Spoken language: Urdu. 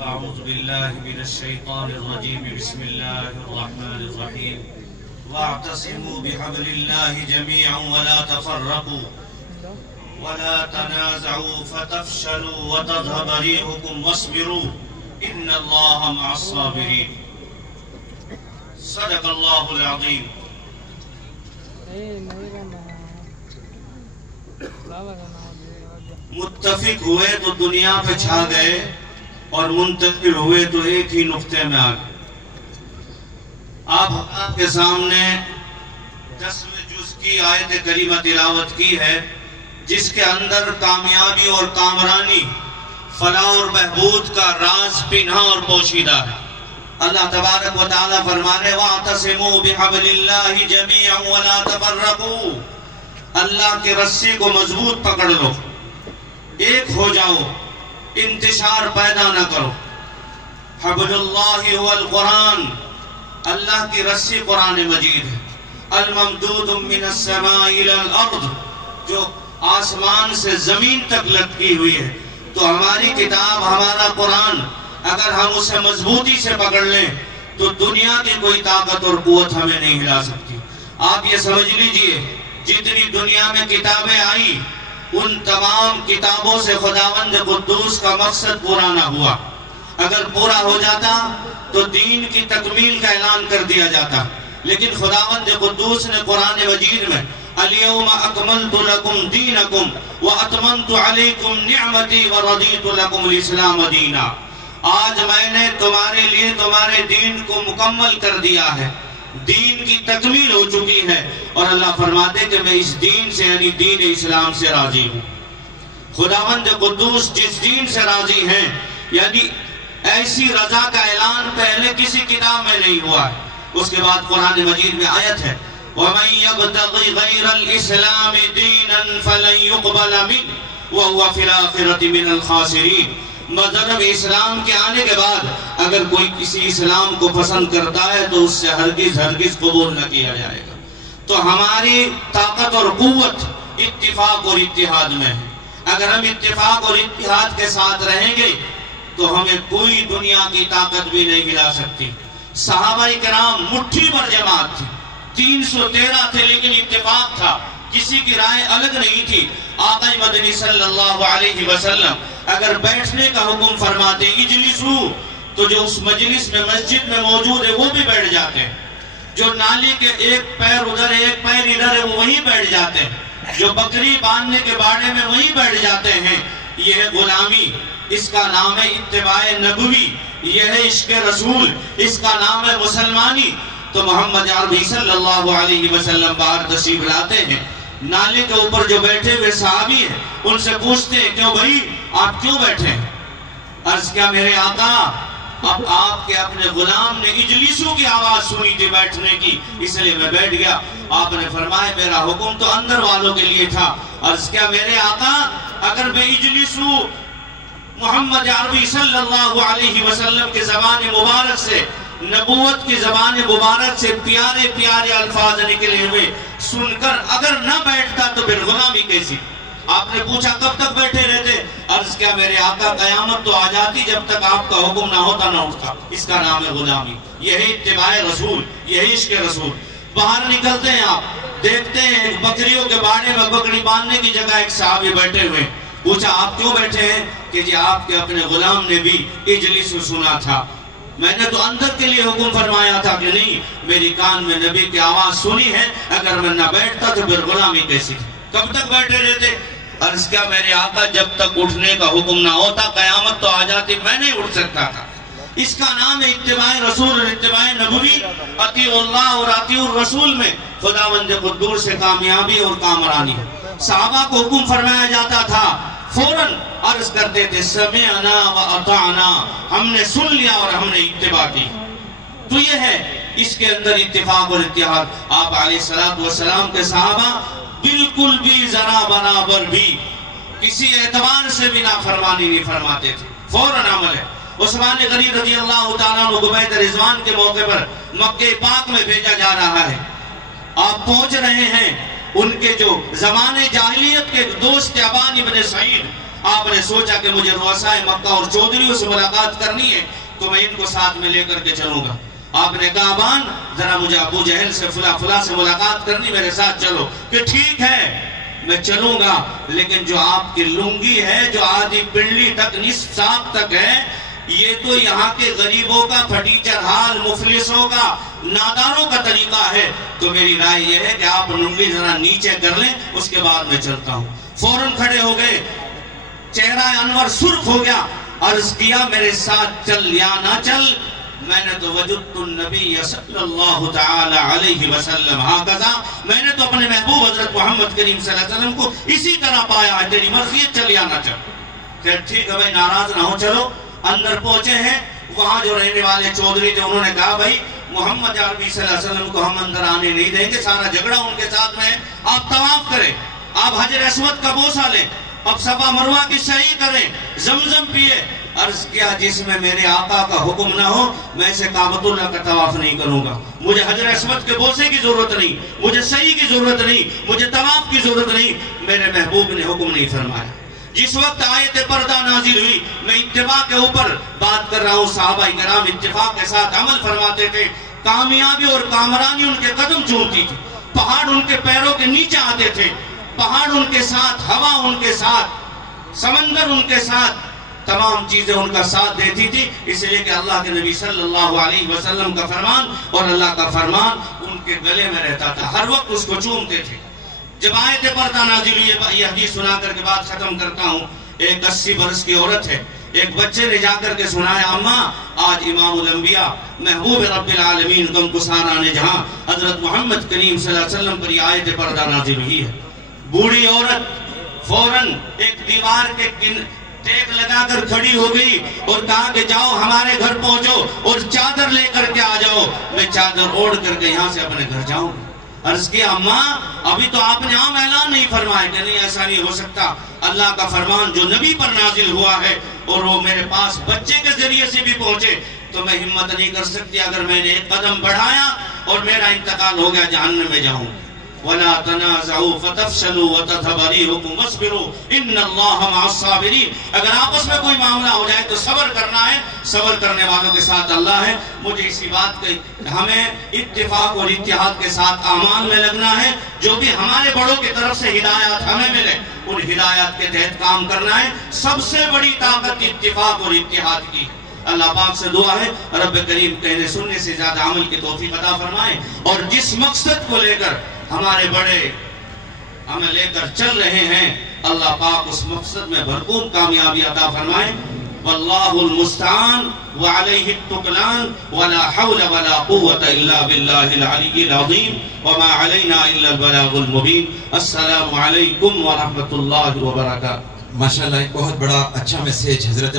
أعوذ بالله من الشيطان الرجيم بسم الله الرحمن الرحيم واعتصموا بحبل الله جميعا ولا تفرقوا ولا تنازعوا فتفشلوا وتذهب ريحكم واصبروا إن الله مع الصابرين صدق الله العظيم. متفق ہوئے تو دنیا پہ چھا گئے اور منتقل ہوئے تو ایک ہی نقطے میں آ گئے. آپ کے سامنے 10ویں جز کی آیت کریمہ تلاوت کی ہے جس کے اندر کامیابی اور کامرانی، فلاح اور بہبود کا راز پنہا اور پوشیدہ ہے. اللہ تبارک و تعالیٰ فرمانے وَاعْتَصِمُوا بِحَبْلِ اللَّهِ جَمِيعًا وَلَا تَفَرَّقُوا، اللہ کے رسی کو مضبوط پکڑ لو، ایک ہو جاؤ، انتشار پیدا نہ کرو. حبل اللہ هو القرآن، اللہ کی رسی قرآن مجید ہے. الممدود من السماء الى الارض، جو آسمان سے زمین تک لٹکی ہوئی ہے. تو ہماری کتاب، ہمارا قرآن اگر ہم اسے مضبوطی سے پکڑ لیں تو دنیا کی کوئی طاقت اور قوت ہمیں نہیں ہلا سکتی. آپ یہ سمجھ لیجئے جتنی دنیا میں کتابیں آئی ان تمام کتابوں سے خداوند قدوس کا مقصد پورا نہ ہوا. اگر پورا ہو جاتا تو دین کی تکمیل کا اعلان کر دیا جاتا. لیکن خداوند قدوس نے قرآن مجید میں اليوم اکملت لکم دینکم واتممت علیکم نعمتی ورضیت لکم الاسلام دینا، آج میں نے تمہارے لیے تمہارے دین کو مکمل کر دیا ہے، دین کی تکمیل ہو چکی ہے. اور اللہ فرماتے کہ میں اس دین سے یعنی دین اسلام سے راضی ہوں. خداوند قدوس جس دین سے راضی ہیں یعنی ایسی رضا کا اعلان پہلے کسی کتاب میں نہیں ہوا ہے. اس کے بعد قرآن مجید میں آیت ہے وَمَن يَبْتَغِ غَيْرَ الْإِسْلَامِ دِينًا فَلَن يُقْبَلَ مِنْهُ وَهُوَ فِي الْآخِرَةِ مِنَ الْخَاسِرِينَ. مذہب اسلام کے آنے کے بعد اگر کوئی کسی اسلام کو پسند کرتا ہے تو اس سے ہرگز قبول نہ کیا جائے گا. تو ہماری طاقت اور قوت اتفاق اور اتحاد میں ہے. اگر ہم اتفاق اور اتحاد کے ساتھ رہیں گے تو ہمیں کوئی دنیا کی طاقت بھی نہیں ملا سکتی. صحابہ کرام مٹھی بھر جماعت تھی، 313 تھے لیکن اتفاق تھا، کسی کی رائے الگ نہیں تھی. آقا مدنی صلی اللہ علیہ وسلم اگر بیٹھنے کا حکم فرماتے اجلسو تو جو اس مجلس میں مسجد میں موجود ہے وہ بھی بیٹھ جاتے ہیں. جو نالی کے ایک پیر ادھر ہے ایک پیر ادھر ہے وہ وہیں بیٹھ جاتے ہیں. جو بکری باندھنے کے باڑے میں وہیں بیٹھ جاتے ہیں. یہ ہے غلامی، اس کا نام ہے اتباع نبوی. یہ ہے عشق رسول، اس کا نام ہے مسلمانی. تو محمد عربی صلی اللہ علیہ وسلم باہر تشریف لاتے ہیں. نالے کے اوپر جو بیٹھے ہوئے صحابی ہیں ان سے پوچھتے ہیں کیوں بھائی آپ کیوں بیٹھے ہیں؟ عرض کیا میرے آقا اب آپ کے اپنے غلام نے اجلیسوں کی آواز سنی تھی بیٹھنے کی اس لیے میں بیٹھ گیا. آپ نے فرمایا میرا حکم تو اندر والوں کے لیے تھا. عرض کیا میرے آقا اگر میں اجلیسوں محمد عربی صلی اللہ علیہ وسلم کے زبان مبارک سے، نبوت کی زبان مبارک سے پیارے پیارے الفاظ نکلے ہوئے سن کر اگر نہ بیٹھتا تو پھر غلامی کیسی؟ آپ نے پوچھا کب تک بیٹھے رہتے؟ عرض کیا میرے آقا قیامت تو آ جاتی جب تک آپ کا حکم نہ ہوتا نہ اٹھتا. اس کا نام ہے غلامی. یہی اتباع رسول، یہی عشق رسول. باہر نکلتے ہیں آپ دیکھتے ہیں بکریوں کے باڑے میں بکری باندھنے کی جگہ ایک صحابی بیٹھے ہوئے. پوچھا آپ کیوں بیٹھے ہیں؟ کہ جی آپ کے اپنے غلام نے بھی اجلس سنا تھا، میں نے تو اندر کے لیے حکم فرمایا تھا کہ نہیں، میری کان میں نبی کی آواز سنی ہے، اگر میں نہ بیٹھتا تو پھر غلامی کیسی تھی؟ کب تک بیٹھے رہتے؟ عرض کیا میرے آقا جب تک اٹھنے کا حکم نہ ہوتا قیامت تو آ جاتی، میں نہیں اٹھ سکتا تھا. اس کا نام ہے اتباع رسول اور اتباع نبوی. اطیعوا اللہ اور اطیعوا الرسول میں خداوند قدوس سے کامیابی اور کامرانی ہے. صحابہ کو حکم فرمایا جاتا تھا فوراً عرض کرتے تھے سمعنا و اطعنا، ہم نے سن لیا اور ہم نے اتباع کی. تو یہ ہے اس کے اندر اتفاق اور اتحاد. آپ علیہ السلام کے صحابہ بالکل بھی ذرا برابر بھی کسی اعتبار سے بھی نافرمانی نہیں فرماتے تھے، فوراً عمل ہے. عثمان غنی رضی اللہ تعالیٰ عنہ بیعت رضوان کے موقع پر مکہ پاک میں بھیجا جا رہا ہے. آپ پہنچ رہے ہیں، ان کے جو زمانے جاہلیت کے دوست ابان ابن سعید آپ نے سوچا کہ مجھے رؤسائے مکہ اور چودھریوں سے ملاقات کرنی ہے تو میں ان کو ساتھ میں لے کر کے چلوں گا۔ آپ نے کہا ابان ذرا مجھے ابو جہل سے فلاں سے ملاقات کرنی، میرے ساتھ چلو۔ کہ ٹھیک ہے میں چلوں گا، لیکن جو آپ کی لنگی ہے جو آدھی پنڈلی تک نصف ساق تک ہے، یہ تو یہاں کے غریبوں کا، پھٹیچر حال مفلسوں کا، ناداروں کا طریقہ ہے، تو میری رائے یہ ہے کہ آپ لنگی ذرا نیچے کر لیں، اس کے بعد میں چلتا ہوں۔ فوراً کھڑے ہو گئے، چہرہ انور سرخ ہو گیا، عرض کیا میرے ساتھ چل یا نہ چل؟ میں نے تو وجدت النبی صلی اللہ تعالی علیہ وسلم ہاکذا، میں نے تو اپنے محبوب حضرت محمد کریم صلی اللہ علیہ وسلم کو اسی طرح پایا ہے، تیری مرضی ہے چل یا نہ چل؟ کہ ٹھیک ہے بھائی ناراض نہ ہو، چلو۔ اندر پہنچے ہیں، وہاں جو رہنے والے چودھری تھے انہوں نے کہا بھائی محمد عربی صلی اللہ علیہ وسلم کو ہم اندر آنے نہیں دیں گے، سارا جھگڑا ان کے ساتھ میں ہے، آپ طواف کریں، آپ حجر اسود کا بوسہ لیں، اب صفا مروہ کی سعی کریں، زمزم پیئے۔ عرض کیا جس میں میرے آقا کا حکم نہ ہو میں اسے کعبۃ اللہ کا طواف نہیں کروں گا، مجھے حجر اسود کے بوسے کی ضرورت نہیں، مجھے سعی کی ضرورت نہیں، مجھے طواف کی ضرورت نہیں، میرے محبوب نے حکم نہیں فرمایا۔ جس وقت آیت پردہ نازل ہوئی، میں اتباع کے اوپر بات کر رہا ہوں، صحابہ کرام اتفاق کے ساتھ عمل فرماتے تھے، کامیابی اور کامرانی ان کے قدم چومتی تھی، پہاڑ ان کے پیروں کے نیچے آتے تھے، پہاڑ ان کے ساتھ، ہوا ان کے ساتھ، سمندر ان کے ساتھ، تمام چیزیں ان کا ساتھ دیتی تھی، اس لیے کہ اللہ کے نبی صلی اللہ علیہ وسلم کا فرمان اور اللہ کا فرمان ان کے گلے میں رہتا تھا، ہر وقت اس کو چومتے تھے۔ جب آیت پردہ نازل ہوئی، یہ حدیث سنا کر کے بات ختم کرتا ہوں، ایک 80 برس کی عورت ہے، ایک بچے نے جا کر کے سنایا اماں آج امام الانبیاء محبوب رب العالمین غم گسار جہاں حضرت محمد کریم صلی اللہ علیہ وسلم پر یہ آیت پردہ نازل ہوئی ہے۔ بوڑھی عورت فوراً ایک دیوار کے ٹیک لگا کر کھڑی ہو گئی اور کہا کہ جاؤ ہمارے گھر پہنچو اور چادر لے کر کے آ جاؤ، میں چادر اوڑھ کر کے یہاں سے اپنے گھر جاؤں۔ عرض کیا اماں ابھی تو آپ نے عام اعلان نہیں فرمایا؟ کہ نہیں ایسا نہیں ہو سکتا، اللہ کا فرمان جو نبی پر نازل ہوا ہے اور وہ میرے پاس بچے کے ذریعے سے بھی پہنچے تو میں ہمت نہیں کر سکتی اگر میں نے ایک قدم بڑھایا اور میرا انتقال ہو گیا جہنم میں جاؤں۔ وَلَا تَنَازَعُوا فَتَفْشَلُوا وَتَذْهَبَ رِيحُكُمْ وَاصْبِرُوا إِنَّ اللَّهَ مَعَ الصَّابِرِينَ۔ اگر آپس میں کوئی معاملہ ہو جائے تو صبر کرنا ہے، صبر کرنے والوں کے ساتھ اللہ ہے۔ مجھے اسی بات کے ہمیں اتفاق اور اتحاد کے ساتھ اعمال میں لگنا ہے، جو بھی ہمارے بڑوں کی طرف سے ہدایات ہمیں ملے ان ہدایات کے تحت کام کرنا ہے۔ سب سے بڑی طاقت اتفاق اور اتحاد کی ہے۔ اللہ پاک سے دعا ہے رب کریم کہنے سننے سے زیادہ عمل کی توفیق عطا فرمائے، اور جس مقصد کو لے کر ہمارے بڑے ہمیں لے کر چل رہے ہیں اللہ پاک اس مقصد میں بھرپور کامیابی عطا فرمائے۔ واللہ المستعان وعلیہ التکلان ولا حول ولا قوة الا باللہ العلی العظیم وما علینا الا البلاغ المبین۔ السلام علیکم ورحمۃ اللہ وبرکاتہ۔ ماشاءاللہ ایک بہت بڑا اچھا میسیج حضرت